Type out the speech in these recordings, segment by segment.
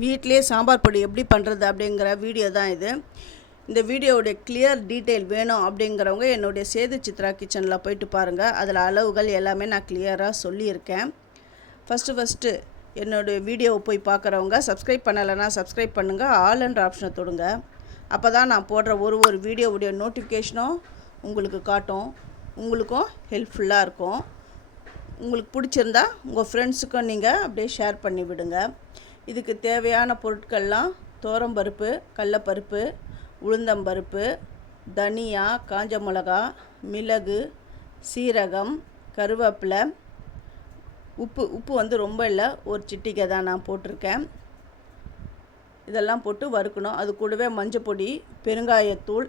வீட்டிலே சாம்பார் பொடி எப்படி பண்ணுறது அப்படிங்கிற வீடியோ தான் இது. இந்த வீடியோவுடைய கிளியர் டீட்டெயில் வேணும் அப்படிங்கிறவங்க என்னுடைய சேது சித்ரா கிச்சனில் போயிட்டு பாருங்கள். அதில் அளவுகள் எல்லாமே நான் கிளியராக சொல்லியிருக்கேன். ஃபஸ்ட்டு என்னுடைய வீடியோவை போய் பார்க்குறவங்க சப்ஸ்கிரைப் பண்ணலைன்னா சப்ஸ்கிரைப் பண்ணுங்கள், ஆல்ன்ற ஆப்ஷனை தொடுங்க. அப்போ தான் நான் போடுற ஒரு வீடியோவுடைய நோட்டிஃபிகேஷனும் உங்களுக்கு காட்டும், உங்களுக்கும் ஹெல்ப்ஃபுல்லாக இருக்கும். உங்களுக்கு பிடிச்சிருந்தா உங்கள் ஃப்ரெண்ட்ஸுக்கும் நீங்கள் அப்படியே ஷேர் பண்ணி விடுங்க. இதுக்கு தேவையான பொருட்கள்லாம் துவரம்பருப்பு, கடலப்பருப்பு, உளுந்தம்பருப்பு, தனியா, காஞ்ச மிளகா, மிளகு, சீரகம், கருவேப்பிலை, உப்பு வந்து ரொம்ப இல்லை, ஒரு சிட்டிகை தான் நான் போட்டிருக்கேன். இதெல்லாம் போட்டு வறுக்கணும். அது கூடவே மஞ்சப்பொடி, பெருங்காயத்தூள்,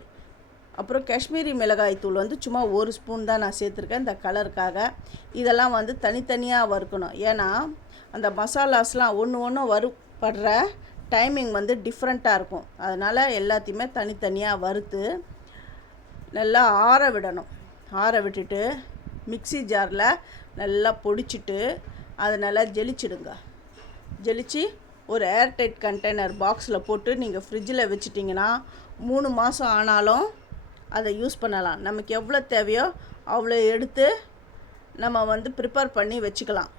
அப்புறம் காஷ்மீரி மிளகாய் தூள் வந்து சும்மா ஒரு ஸ்பூன் தான் நான் சேர்த்துருக்கேன் இந்த கலருக்காக. இதெல்லாம் வந்து தனித்தனியாக வறுக்கணும். ஏன்னா அந்த மசாலாஸ்லாம் ஒன்று வறுப்படுற டைமிங் வந்து டிஃப்ரெண்ட்டாக இருக்கும். அதனால் எல்லாத்தையுமே தனித்தனியாக வறுத்து நல்லா ஆற விடணும். ஆற விட்டுட்டு மிக்ஸி ஜாரில் நல்லா பொடிச்சிட்டு அதை நல்லா ஜெலிச்சிடுங்க. ஜெலிச்சு ஒரு ஏர்டைட் கண்டெய்னர் பாக்ஸில் போட்டு நீங்கள் ஃப்ரிட்ஜில் வச்சிட்டிங்கன்னா 3 மாதம் ஆனாலும் அதை யூஸ் பண்ணலாம். நமக்கு எவ்வளோ தேவையோ அவ்வளோ எடுத்து நம்ம வந்து ப்ரிப்பேர் பண்ணி வச்சுக்கலாம்.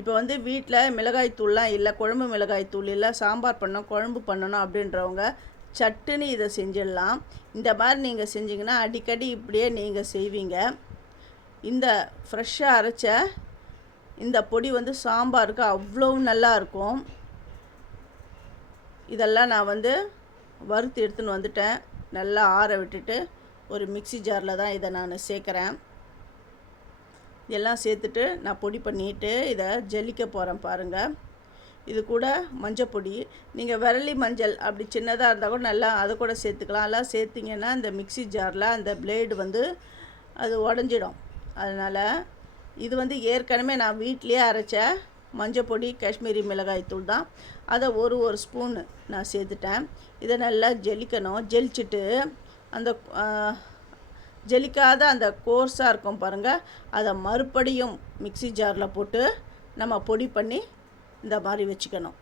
இப்போ வந்து வீட்டில் மிளகாய்த்தூள்லாம் இல்லை, குழம்பு மிளகாய்த்தூள் இல்லை, சாம்பார் பண்ணணும், குழம்பு பண்ணணும் அப்படின்றவங்க சட்டுன்னு இதை செஞ்சிடலாம். இந்த மாதிரி நீங்கள் செஞ்சிங்கன்னா அடிக்கடி இப்படியே நீங்கள் செய்வீங்க. இந்த ஃப்ரெஷ்ஷாக அரைச்ச இந்த பொடி வந்து சாம்பாருக்கு அவ்வளோ நல்லாயிருக்கும். இதெல்லாம் நான் வந்து வறுத்து எடுத்துன்னு வந்துட்டேன். நல்லா ஆற விட்டுட்டு ஒரு மிக்ஸி ஜாரில் தான் இதை நான் சேர்க்குறேன். இதெல்லாம் சேர்த்துட்டு நான் பொடி பண்ணிவிட்டு இதை ஜலிக்க போகிறேன் பாருங்கள். இது கூட மஞ்சப்பொடி, நீங்கள் விரலி மஞ்சள் அப்படி சின்னதாக இருந்தால் கூட நல்லா அதை கூட சேர்த்துக்கலாம். எல்லாம் சேர்த்திங்கன்னா இந்த மிக்ஸி ஜாரில் அந்த பிளேடு வந்து அது உடஞ்சிடும். அதனால் இது வந்து ஏற்கனவே நான் வீட்டிலையே அரைச்ச மஞ்சப்பொடி, காஷ்மீரி மிளகாய் தூள் தான். அதை ஒரு ஸ்பூன் நான் சேர்த்துட்டேன். இதை நல்லா ஜெலிக்கணும். ஜெலிச்சுட்டு அந்த ஜெலிக்காத அந்த கோர்ஸாக இருக்கும் பாருங்கள், அதை மறுபடியும் மிக்ஸி ஜாரில் போட்டு நம்ம பொடி பண்ணி இந்த மாதிரி வச்சுக்கணும்.